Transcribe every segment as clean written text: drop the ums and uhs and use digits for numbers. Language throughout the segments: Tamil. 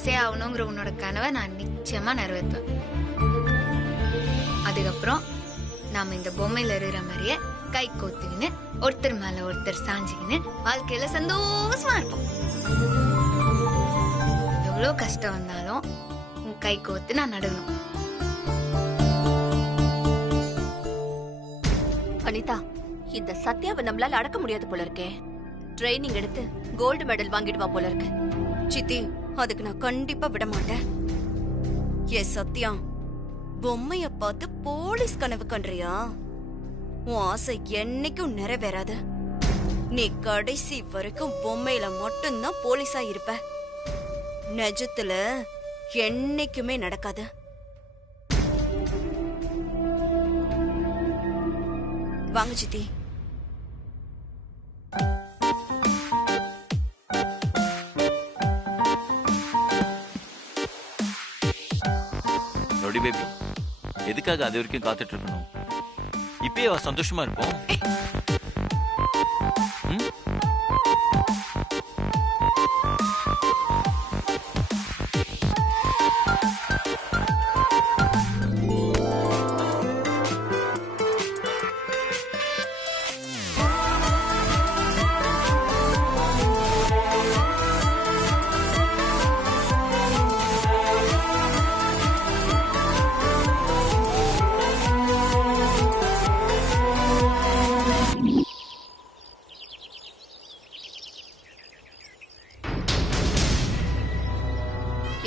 எஸ்ஐ ஆகணுங்கிற உன்னோட கனவை நான் நிச்சயமா நிறைவேற்றுவேன். அதுக்கப்புறம் நாம இந்த பொம்மையில இருக்கிற மாதிரியே கை கோத்துக்கின்னு ஒருத்தர் மேல ஒருத்தர் சாஞ்சிக்கின்னு வாழ்க்கையில சந்தோஷமா இருப்போம். எவ்வளவு கஷ்டம் வந்தாலும் உன் கை கோத்து நான் நடுவேன். அனிதா, இந்த சத்யாவை நம்மளால அடக்க முடியாது போல இருக்கே. ட்ரைனிங் எடுத்து கோல்டு மெடல் வாங்கிடுவா போல இருக்கு. சித்தி, அதுக்கு நான் கண்டிப்பா விட மாட்டேன். ஏ சத்யா, பொம்மைய பார்த்து போலீஸ் கனவு கண்றியா? உன் ஆசை என்னைக்கும் நிறைவேறாது. நீ கடைசி வரைக்கும் பொம்மையில மட்டும்தான் போலீஸா இருப்ப. நிஜத்துல என்னைக்குமே நடக்காது. வாங்க சித்தி. ரொடி பேபி, எதுக்காக அது வரைக்கும் காத்துட்டு இருக்கணும்? இப்பயே சந்தோஷமா இருப்போம்.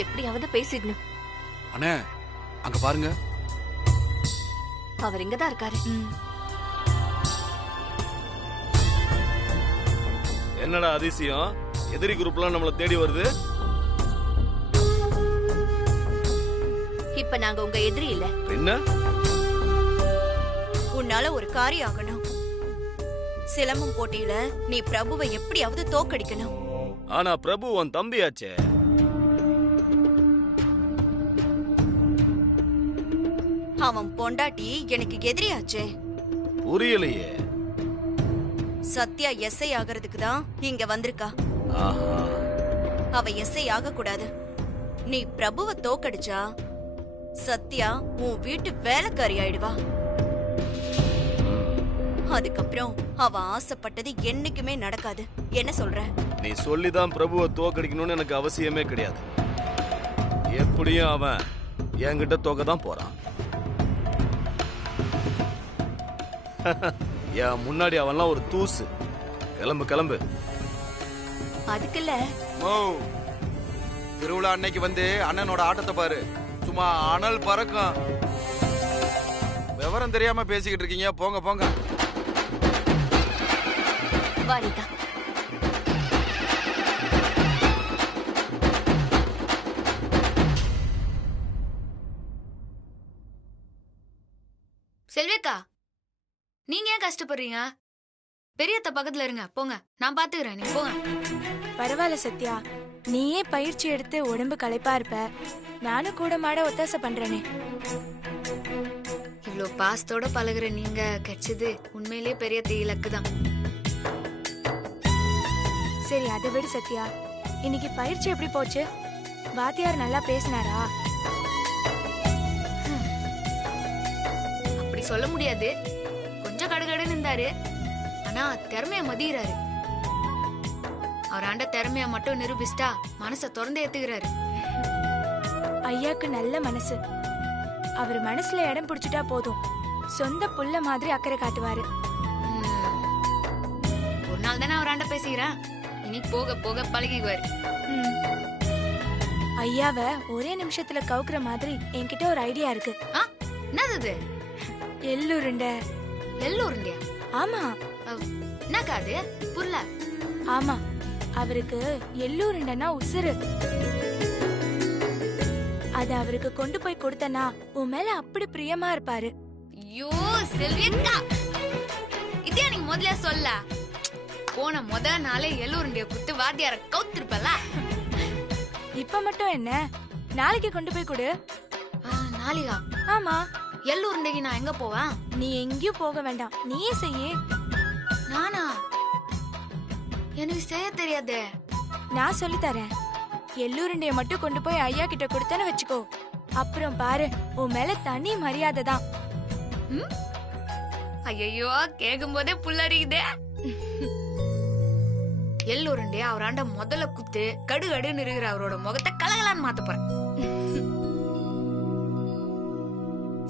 எப்படியாவது பேசிடணும். அண்ணே, அங்க பாருங்க. அவர் இங்கதான் இருக்காரு. என்னடா அதிசயம், எதிரி குரூப்லாம் நம்மள தேடி வருது. இப்ப நாங்க உங்க எதிரி இல்ல. என்ன? உன்னால ஒரு காரியம் ஆகணும். சிலம்பம் போட்டியில நீ பிரபுவை எப்படியாவது தோக்கடிக்கணும். ஆனா பிரபு உன் தம்பியாச்சே. அவன் பொண்டாட்டி எனக்கு எதிரியாச்சே. புரியலையே. சத்யா எஸ்ஐ ஆகிறதுக்கு தான் இங்க வந்திருக்கா. அவ எஸ்ஐ ஆக கூடாது. நீ பிரபுவை தோக்கடிச்சா சத்யா உன் வீட்டு வேலைக்காரி ஆயிடுவா. அதுக்கப்புறம் அவ ஆசைப்பட்டது என்னைக்குமே நடக்காது. என்ன சொல்ற? நீ சொல்லிதான் பிரபுவை தோக்கடிக்கணும்னு எனக்கு அவசியமே கிடையாது. எப்படியும் அவன் என்கிட்ட தோக்க தான் போறான். என் முன்னாடி அவன்லாம் ஒரு தூசு. கிளம்பு கிளம்பு. அதுக்குல்ல திருவிழா அன்னைக்கு வந்து அண்ணனோட ஆட்டத்தை பாரு. சும்மா அனல் பறக்கும். விவரம் தெரியாம பேசிக்கிட்டு இருக்கீங்க. போங்க போங்க. வாரிதா, செல்வேக்கா, நீங்க ஏன் கஷ்டப்படுறீங்க? பெரியத்த பக்கத்துல இருங்க. போங்க, நான் பாத்துக்கிறேன். நீங்க போங்க. பரவாயில்ல சத்யா, நீயே பயிற்சி எடுத்து உடம்பு களைப்பா இருப்ப. நானும் கூட மாட ஒத்தாசை பண்றேனே. இவ்வளவு பாசத்தோட பழகுற நீங்க கிடைச்சது உண்மையிலேயே பெரிய இலக்கு தான். சரி, அதை விடு சத்யா. இன்னைக்கு பயிற்சி எப்படி போச்சு? வாத்தியார் நல்லா பேசினாரா? அப்படி சொல்ல முடியாது. கொஞ்சம் கடுகடுன்னு இருந்தாரு. ஆனா திறமைய மதியிறாரு. அவர் ஆண்ட திறமைய மட்டும் நிரூபிச்சிட்டா மனச திறந்து ஏத்துக்கிறாரு. ஐயாக்கு நல்ல மனசு. அவர் மனசுல இடம் பிடிச்சிட்டா போதும், சொந்த புள்ள மாதிரி அக்கறை காட்டுவாரு. ஒரு நாள் தானே அவர் ஆண்ட பேசுகிறேன். இனி போக போக பழகிக்குவாரு. ஐயாவ ஒரே நிமிஷத்துல கவுக்குற மாதிரி என்கிட்ட ஒரு ஐடியா இருக்கு. என்னது? எள்ளுருண்டை. எள்ளுருண்டையா? ஆமா. என்னக்கா அது? புரியல. ஆமா, அவருக்கு எள்ளுருண்டைனா உசுரு. அத அவருக்கு கொண்டு போய் கொடுத்தனா உன் மேல அப்படி பிரியமா இருப்பாரு. ஐயோ செல்வியக்கா, இதே நீங்க முதல்ல சொல்ல. போன நாளே எள்ளுருண்டைய குத்து வாத்தியார கவுத்திருப்பல. இப்ப மட்டும் என்ன, நாளைக்கு கொண்டு போய் கொடு. நாளைக்கா? ஆமா. எள்ளுருண்டைக்கு நான் எங்க போவேன்? நீ எங்கேயும் போக வேண்டாம், நீயே செய்ய. நானா? எனக்கு செய்ய தெரியாதே. நான் சொல்லி தரேன். எள்ளுருண்டைய மட்டும் கொண்டு போய் ஐயா கிட்ட கொடுத்தேன்னு வச்சுக்கோ, அப்புறம் பாரு உன் மேல தனி மரியாதை தான். ஐயோ கேக்கும் போதே புல்லறியுதே. எள்ளுருண்டைய அவராண்ட முதல்ல குத்து கடுகடுன்னு இருக்கிற அவரோட முகத்தை கலகலான்னு மாத்த போறேன்.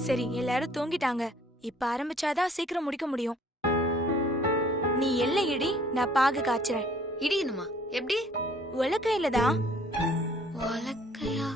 சரி, எல்லாரும் தூங்கிட்டாங்க. இப்ப ஆரம்பிச்சாதான் சீக்கிரம் முடிக்க முடியும். நீ எல்லை இடி, நான் பாகு காய்ச்சறேன். இடியணுமா? எப்படி? உலக்கையில தான். உலக்கையா?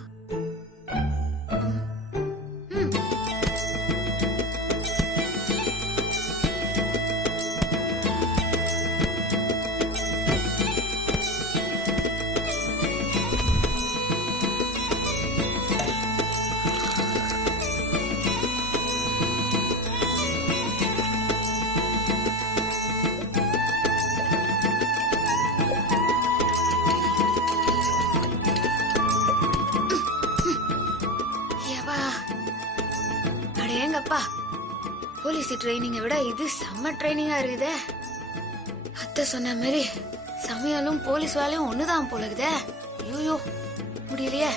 அடேங்கப்பா, போலீஸ் ட்ரைனிங்கை விட இது செம்ம ட்ரைனிங்கா இருக்குதே. அத்தை சொன்ன மாதிரி சமையலும் போலீஸ் வேலையும் ஒண்ணுதான் போல இருக்குதே. ஐயோ முடியலையே.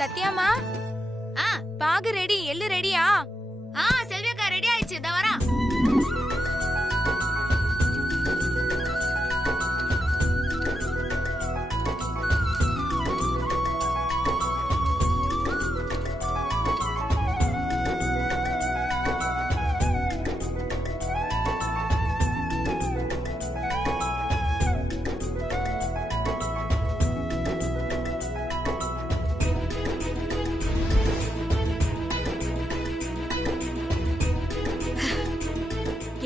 சத்யாமா, பாகு ரெடி, எள்ளு ரெடியா? செல்வியக்கா ரெடி ஆயிடுச்சு, இத வரேன்.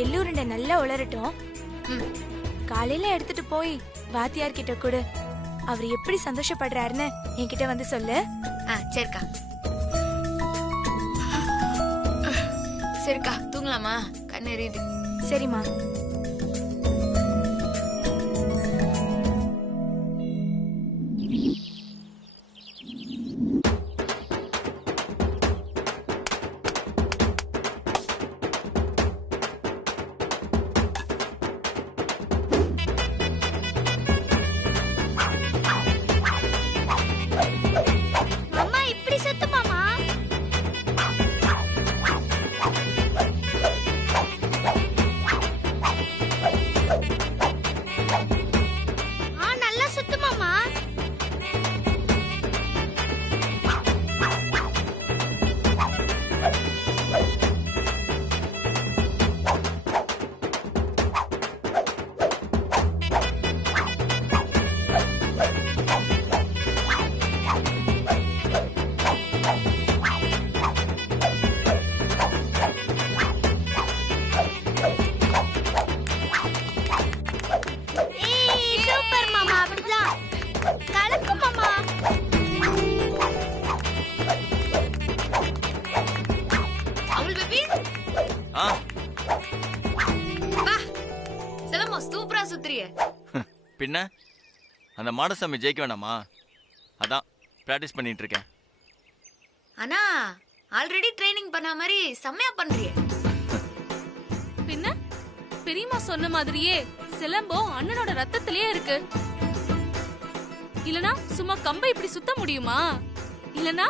எள்ளுருண்டை நல்லா உளரட்டும். காலையில எடுத்துட்டு போய் வாத்தியார் கிட்ட கொடு. அவர் எப்படி சந்தோஷப்படுறாருன்னு என்கிட்ட வந்து சொல்லு. சரிக்கா. சரிக்கா, தூங்கலாமா? கண்ணு எரியுது. சரிம்மா. பின்ன அந்த மாடசாமி ஜெயிக்க வேணாமா? அதான் பிராக்டிஸ் பண்ணிட்டு இருக்கேன். அண்ணா ஆல்ரெடி ட்ரைனிங் பண்ண மாதிரி செம்மையா பண்றியே. பின்ன பெரியம்மா சொன்ன மாதிரியே சிலம்பம் அண்ணனோட ரத்தத்திலேயே இருக்கு. இல்லனா சும்மா கம்பை இப்படி சுத்த முடியுமா? இல்லனா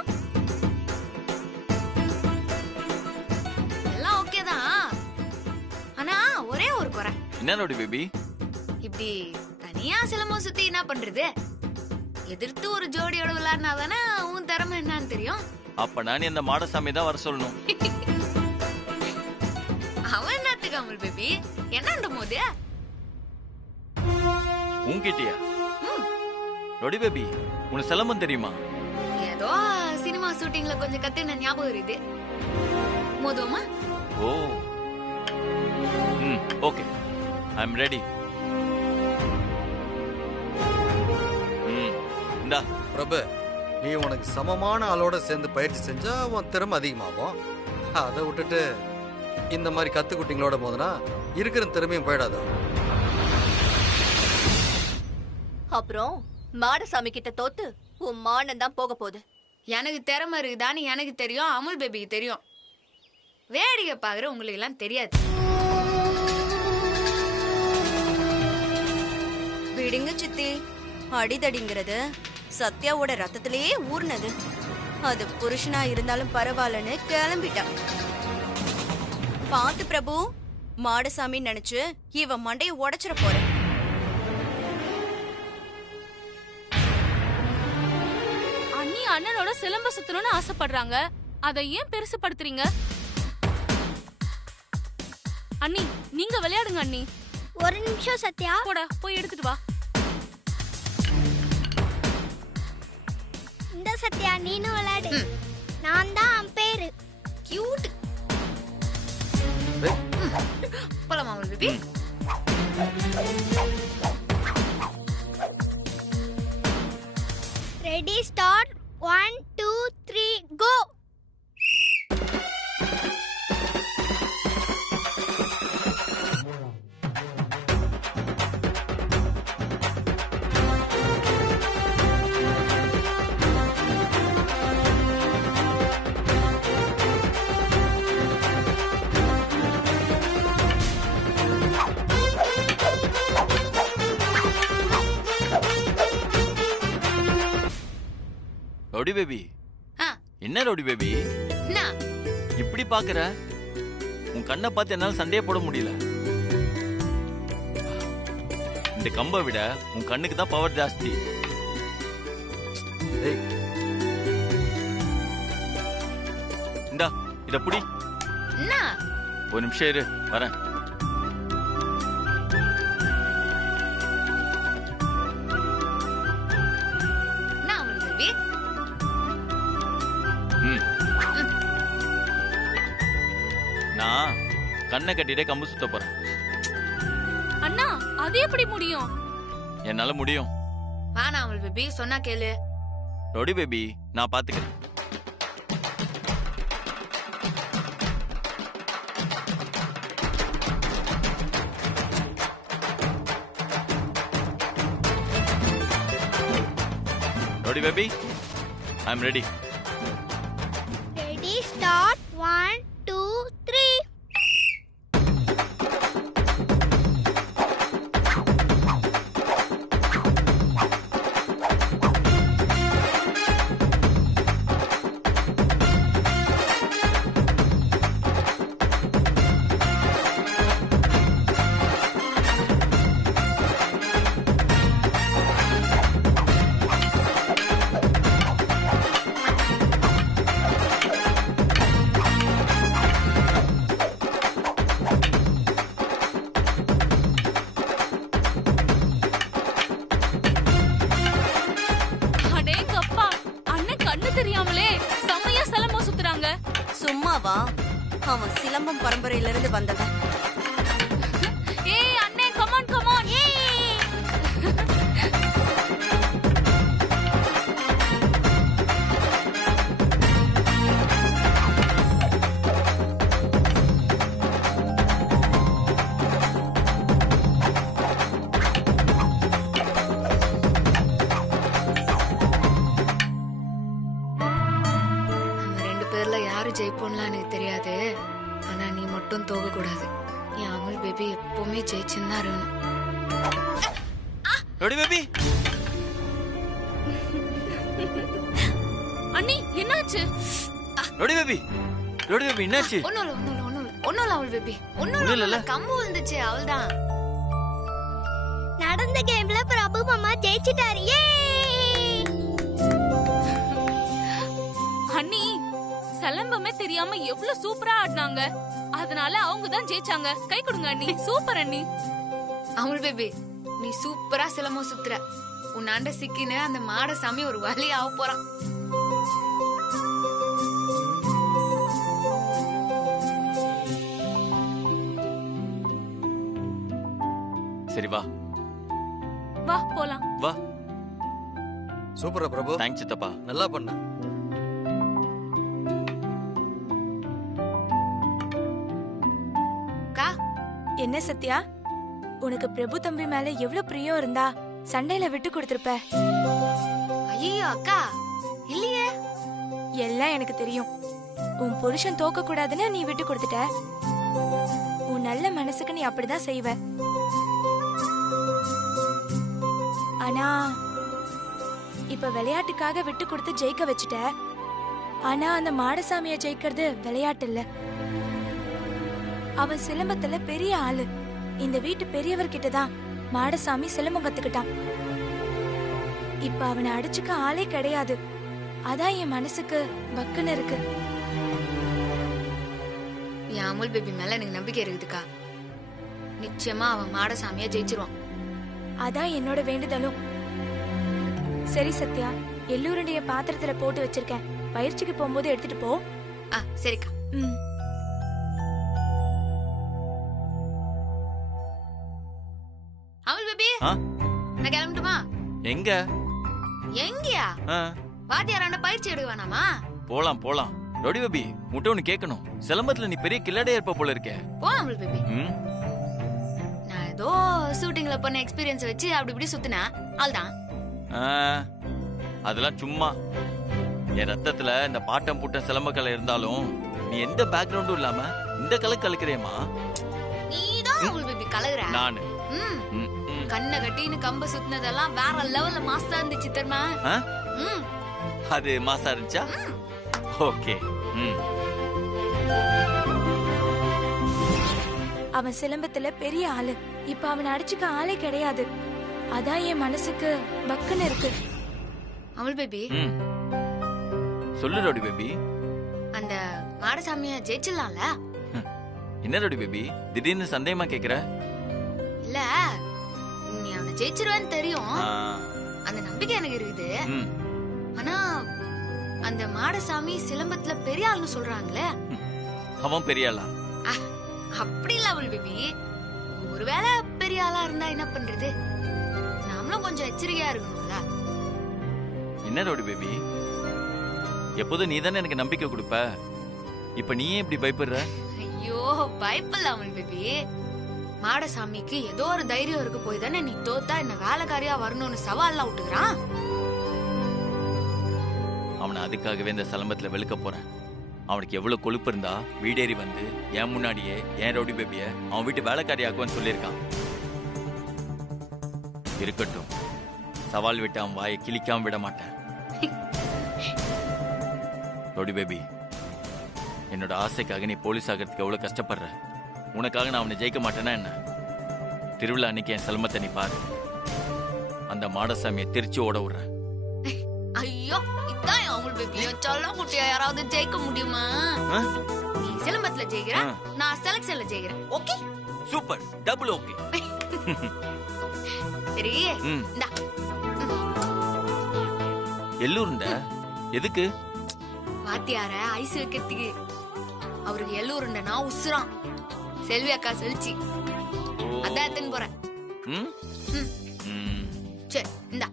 எல்லாம் ஓகே தான். ஆனா ஒரே ஒரு குறை. என்ன ரோடி பேபி? இப்படி தனியா சிலம்பம் சுத்தி என்ன பண்றது? எதிர்த்து ஒரு ஜோடியோட விளையாடினாதானே உன் திறமை என்னன்னு தெரியும். அப்ப நான் இந்த மாடசாமி தான் வர சொல்லணும். அவன் என்னத்துக்கு அமுல் பேபி? என்னன்ற போது உன்கிட்டயா? ரோடி பேபி, உனக்கு சிலம்பம் தெரியுமா? ஏதோ சினிமா ஷூட்டிங்ல கொஞ்சம் கத்துன ஞாபகம் இருக்குது. மோதுவோமா? ஓ, ஓகே, ஐ அம் ரெடி. இந்தா பிரபு, நீ உனக்கு சமமான ஆளோட சேர்ந்து பயிற்சி செஞ்சா உன் திறமை அதிகமாகும். அதை விட்டுட்டு இந்த மாதிரி கத்துக்குட்டிங்களோட போதுனா இருக்கிற திறமையும் போயிடாது. அப்புறம் மாடசாமி கிட்ட தோத்து உன் மானம் தான் போக போகுது. எனக்கு திறமை இருக்குதான்னு எனக்கு தெரியும், அமுல் பேபிக்கு தெரியும். வேடிக்கை பாக்குற உங்களுக்கு எல்லாம் தெரியாது. விடுங்க சித்தி. அடிதடிங்கிறது சத்யாவோட ரத்தத்திலேயே ஊர்னது. அது புருஷனா இருந்தாலும் பரவாயில்லன்னு கிளம்பிட்டான். பாத்து பிரபு, மாடசாமி நினைச்சு இவன் மண்டைய உடைச்சிட போற. அண்ணி அண்ணனோட சிலம்ப சுத்தணும்னு ஆசைப்படுறாங்க. அதை ஏன் பெருசுபடுத்துறீங்க? அண்ணி நீங்க விளையாடுங்க அண்ணி. ஒரு நிமிஷம் சத்யா. போடா போய் எடுத்துட்டு வா. இந்த சத்யா நீனும் விளையாடு. நான் தான் அம்பேர். கியூட். போலாமா பேபி? Ready start. 1 2 3 கோ. ரவுடி பேபி, ஆ, என்ன ரவுடி பேபி என்ன? இப்படி பாக்குற? உன் கண்ணை பார்த்து என்னால சண்டையே போட முடியல. இந்த கம்பை விட உன் கண்ணுக்கு தான் பவர் ஜாஸ்தி. ஏய், இந்தா இத புடி. என்ன? ஒரு நிமிஷம் இரு, வரேன். என்ன அமுல் பேபி? நான் கண்ணை கட்டிட்டே கம்பு சுத்த போறேன். அண்ணா அது எப்படி முடியும்? என்னால முடியும். வேணாம் அமுல் பேபி, சொன்னா கேளு. ரவுடி பேபி, நான் பாத்துக்கிறேன். Rowdy baby, I am ready. Ready start. 1 2 3. அடேங்கப்பா, அண்ணன் கண்ணு தெரியாமலே செம்மையா சிலம்பம் சுத்துறாங்க. சும்மாவா? அவன் சிலம்பம் பரம்பரையில இருந்து வந்தவன். ஏய் அண்ணே, கமான் கமான். நம்ம ரெண்டு பேர்ல யாரு ஜெயிப்போம்லாம் எனக்கு தெரியாது. ஆனா நீ மட்டும் தோக்க கூடாது. என் அமுல் பேபி எப்பவுமே ஜெயிச்சுன்னு தான் இருக்கணும். ரவுடி பேபி, அண்ணி என்னாச்சு? ரவுடி பேபி, ரவுடி பேபி என்னாச்சு? ஒண்ணும் இல்ல அமுல் பேபி. ஒண்ணும் ஒண்ணும் இல்ல, இல்லல்ல? கம்பு விழுந்துச்சு, அவள்தான். நடந்த கேம்ல பிரபு மாமா ஜெயிச்சிட்டாரு. ஏ! அண்ணி சிலம்பமே தெரியாம எவ்வளவு சூப்பரா ஆடினாங்க. அதனால அவங்க தான் ஜெயிச்சாங்க. கை கொடுங்க அண்ணி. சூப்பர் அண்ணி. அமுல் பேபி, நீ சூப்பரா சிலம்பம் சுத்துற. உன்னாண்ட சிக்கின்னு அந்த மாட சாமி ஒரு வழி ஆக போறான். சரி வா வா போலாம். வா. சூப்பரா பிரபு, தேங்க்ஸ் சித்தப்பா. நல்லா பண்ண. அக்கா, என்ன சத்யா, உனக்கு பிரபு தம்பி மேல எவ்வளவு பிரியம் இருந்தா சண்டையில விட்டு கொடுத்திருப்ப. ஐயோ அக்கா, இல்லையே. எல்லாம் எனக்கு தெரியும். உன் புருஷன் தோக்க கூடாதுன்னு நீ விட்டு கொடுத்துட்ட. உன் நல்ல மனசுக்கு நீ அப்படிதான் செய்வ. ஆனா இப்ப விளையாட்டுக்காக விட்டு கொடுத்து ஜெயிக்க வச்சுட்ட. ஆனா அந்த மாடசாமிய ஜெயிக்கிறது விளையாட்டு இல்ல. அவன் சிலம்பத்துல பெரிய ஆளு. இந்த வீட்டு பெரியவர்கிட்ட தான் மாடசாமி சிலம்பம் கத்துக்கிட்டான். இப்ப அவனை அடிச்சுக்க ஆளே கிடையாது. அதான் என் மனசுக்கு பக்குன்னு இருக்கு. என் அமுல் பேபி மேல எனக்கு நம்பிக்கை இருக்குதுக்கா. நிச்சயமா அவன் மாடசாமியா ஜெயிச்சிருவான். அதான் என்னோட வேண்டுதலும். சரி சத்யா, எள்ளூருடைய பாத்திரத்துல போட்டு வச்சிருக்கேன். பயிற்சிக்கு போகும்போது எடுத்துட்டு போ. சரிக்கா. அமுல் பேபி, நான் கிளம்பட்டுமா? எங்க? எங்கயா? வாத்தியாராண்ட பயிற்சி எடுக்க வேணாமா? போலாம் போலாம். ரவுடி பேபி, முட்டை ஒண்ணு கேட்கணும். சிலம்பத்துல நீ பெரிய கில்லாடியா இருப்ப போல இருக்கே. போ அமுல் பேபி. நான் ஏதோ ஷூட்டிங்ல பண்ண எக்ஸ்பீரியன்ஸ் வச்சு அப்படி இப்படி சுத்தினா அல்தான். அதெல்லாம் சும்மா. என் ரத்தத்துல இந்த பாட்டம் பூட்டம் சிலம்ப கலை இருந்தாலும் நீ எந்த பேக்ரவுண்டும் இல்லாம இந்த கலை கலக்குறேமா? நீதான் அமுல் பேபி கலகுற. நானு கண்ணை கட்டின்னு கம்ப சுத்தினதெல்லாம் வேற லெவல்ல மாஸ்டா இருந்துச்சு தெரியுமா? அது மாசா இருந்துச்சா? ஓகே. அவன் சிலம்பத்துல பெரிய ஆளு. இப்ப அவனை அடிச்சுக்க ஆளே கிடையாது. அதான் என் மனசுக்கு பக்குன்னு இருக்கு. அமுல் பேபி, சொல்லு ரவுடி பேபி. அந்த மாடசாமிய ஜெயிச்சிடலாம்ல? என்ன ரவுடி பேபி திடீர்னு சந்தேகமா கேக்குற? இல்ல, நீ அவனை ஜெயிச்சிருவேன்னு தெரியும். அந்த நம்பிக்கை எனக்கு இருக்குது. ஆனா அந்த மாடசாமி சிலம்பத்துல பெரிய ஆள்னு சொல்றாங்களே. அவன் பெரிய ஆளா? அப்படி இல்ல அமுல் பேபி. ஒருவேளை பெரிய ஆளா இருந்தா என்ன பண்றது? நாமளும் கொஞ்சம் எச்சரிக்கையா இருக்கணும்ல. என்ன ரவுடி பேபி, எப்போதும் நீ தானே எனக்கு நம்பிக்கை கொடுப்ப. இப்ப நீயே இப்படி பயப்படுற? ஐயோ, பயப்படல அமுல் பேபி. மாடசாமிக்கு ஏதோ ஒரு தைரியம் இருக்கு போய் தானே நீ தோத்தா என்ன வேலைக்காரியா வரணும்னு சவால்லாம் விட்டுக்கிறான். அவனை அதுக்காகவே இந்த சிலம்பத்துல வெளுக்க போறேன். அவனுக்கு எவ்வளவு கொழுப்பு இருந்தா வீடேறி வந்து என் முன்னாடியே என் ரவுடி பேபிய அவன் வீட்டு வேலைக்காரியாக்குன்னு சொல்லியிருக்கான். இருக்கட்டும், சவால் விட்டு அவன் வாயை கிழிக்காம விட மாட்டேன். ரவுடி பேபி, என்னோட ஆசைக்காக நீ போலீஸ் ஆகிறதுக்கு எவ்வளவு கஷ்டப்படுற. உனக்காக நான் அவனை ஜெயிக்க மாட்டேன்னா என்ன? திருவிழா அன்னைக்கு என் சிலம்பத்தை நீ பாரு. அந்த மாடசாமியை திருச்சி ஓட விடுறேன். ஐயோ, இதான் அமுல் பேபி. சொல்ல குட்டியா யாராவது ஜெயிக்க முடியுமா? நீ சிலம்பத்துல ஜெயிக்கிற, நான் செலக்ஷன்ல ஜெயிக்கிறேன். ஓகே? Super, double okay. சரி, இந்தா. எள்ளூருண்ட எதுக்கு? வாத்தியார ஐஸ் வைக்கிறதுக்கு. அவருக்கு எள்ளூருண்டனா உசுறான். செல்வி அக்கா சொல்லிச்சு. அதான் எத்தனை போறேன். சரி, இந்தா.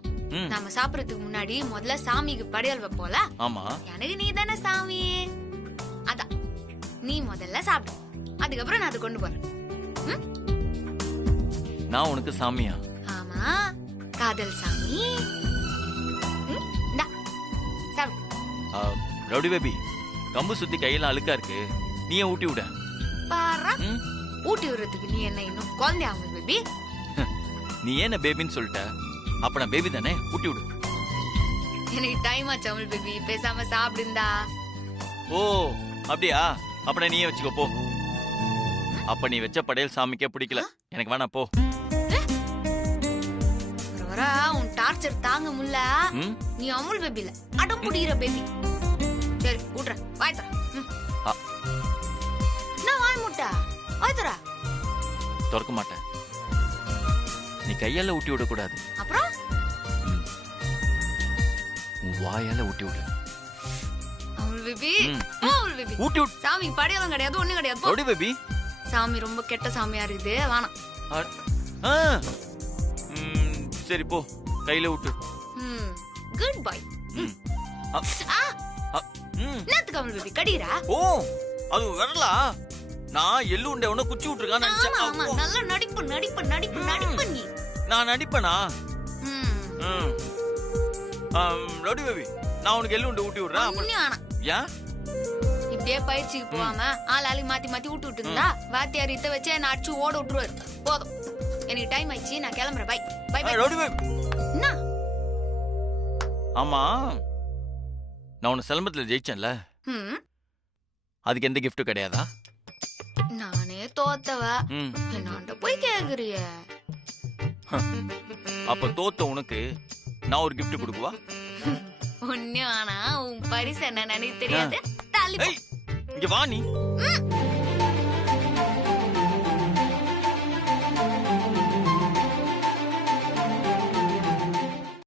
நாம சாப்பிடறதுக்கு முன்னாடி முதல்ல சாமிக்கு படையல் வைப்போல. ஆமா. எனக்கு நீ தானே சாமி. அதான் நீ முதல்ல சாப்பிடு, அதுக்கப்புறம் நான் அதை கொண்டு போறேன். நான் உனக்கு சாமியா? ஆமா, காதல் சாமி. சாப்பிடு. ரவுடி பேபி, கம்பு சுத்தி கையெல்லாம் அழுக்கா இருக்கு. நீயே ஊட்டி விட. பாரா, ஊட்டி விடுறதுக்கு நீ என்ன இன்னும் குழந்தையா அமுல் பேபி? நீ என்ன பேபின்னு சொல்லிட்ட? அப்ப நான் பேபி தானே, ஊட்டி விடு. எனக்கு டைம் ஆச்சு அமுல் பேபி, பேசாம சாப்பிடுந்தா. ஓ அப்படியா? அப்ப நீயே வச்சுக்கோ போ. அப்ப நீ வச்ச படையல் சாமிக்கே பிடிக்கல, எனக்கு வேணாம் போ. உன் டார்ச்சர் தாங்க முடியல. நீ அமுல் பேபி இல்ல, அடம் புடிக்கிற பேபி. சரி, விடுறேன். வாய் தர. நான் வாய் முட்டா வாய் தர. திறக்க மாட்டேன். நீ கையால ஊட்டி விட கூடாது. அப்புறம் உன் வாயால ஊட்டி விடு. Amul baby, Amul baby. ஊட்டி விடு. சாமி படையலும் கிடையாது, ஒண்ணும் கிடையாது. ரவுடி பேபி, சாமி ரொம்ப கெட்ட சாமியா இருக்குது, வேணாம். சரி போ, கையில விட்டு. Good bye. என்னத்துக்கு அமுல் பேபி கடிரா? ஓ, அது வரலா. நான் எள்ளு உண்டை உன குச்சி விட்டுருக்கான்னு நினைச்சேன். ஆமா, நல்ல நடிப்பு நடிப்பு நடிப்பு நடிப்பு நீ. நான் நடிப்பேனா? ரவுடி பேபி, நான் உனக்கு எள்ளு உண்டை ஊட்டி விடுறேன். ஏன் இப்படியே பயிற்சிக்கு போகாம ஆளாளுக்கு மாத்தி மாத்தி விட்டு விட்டுருந்தா வாத்தியார் இத்த வச்சு என்ன அடிச்சு ஓட விட்டுருவாரு. போதும், எனக்கு டைம் ஆயிடுச்சு, நான் கிளம்புறேன். Bye bye bye. Rowdy baby, என்ன ஆமா, நான் உன்னை சிலம்பத்துல ஜெயிச்சேன்ல, ம், அதுக்கு எந்த கிஃப்டும் கிடையாதா? நானே தோத்தவ ம். என்னாண்ட போய் கேக்குறிய? அப்ப தோத்த உனக்கு நான் ஒரு gift கொடுக்குவா? ஒண்ணு ஆனா உன் பரிசு என்ன தெரியாது. தள்ளி போ. ஏய், இங்க வா நீ. ம்.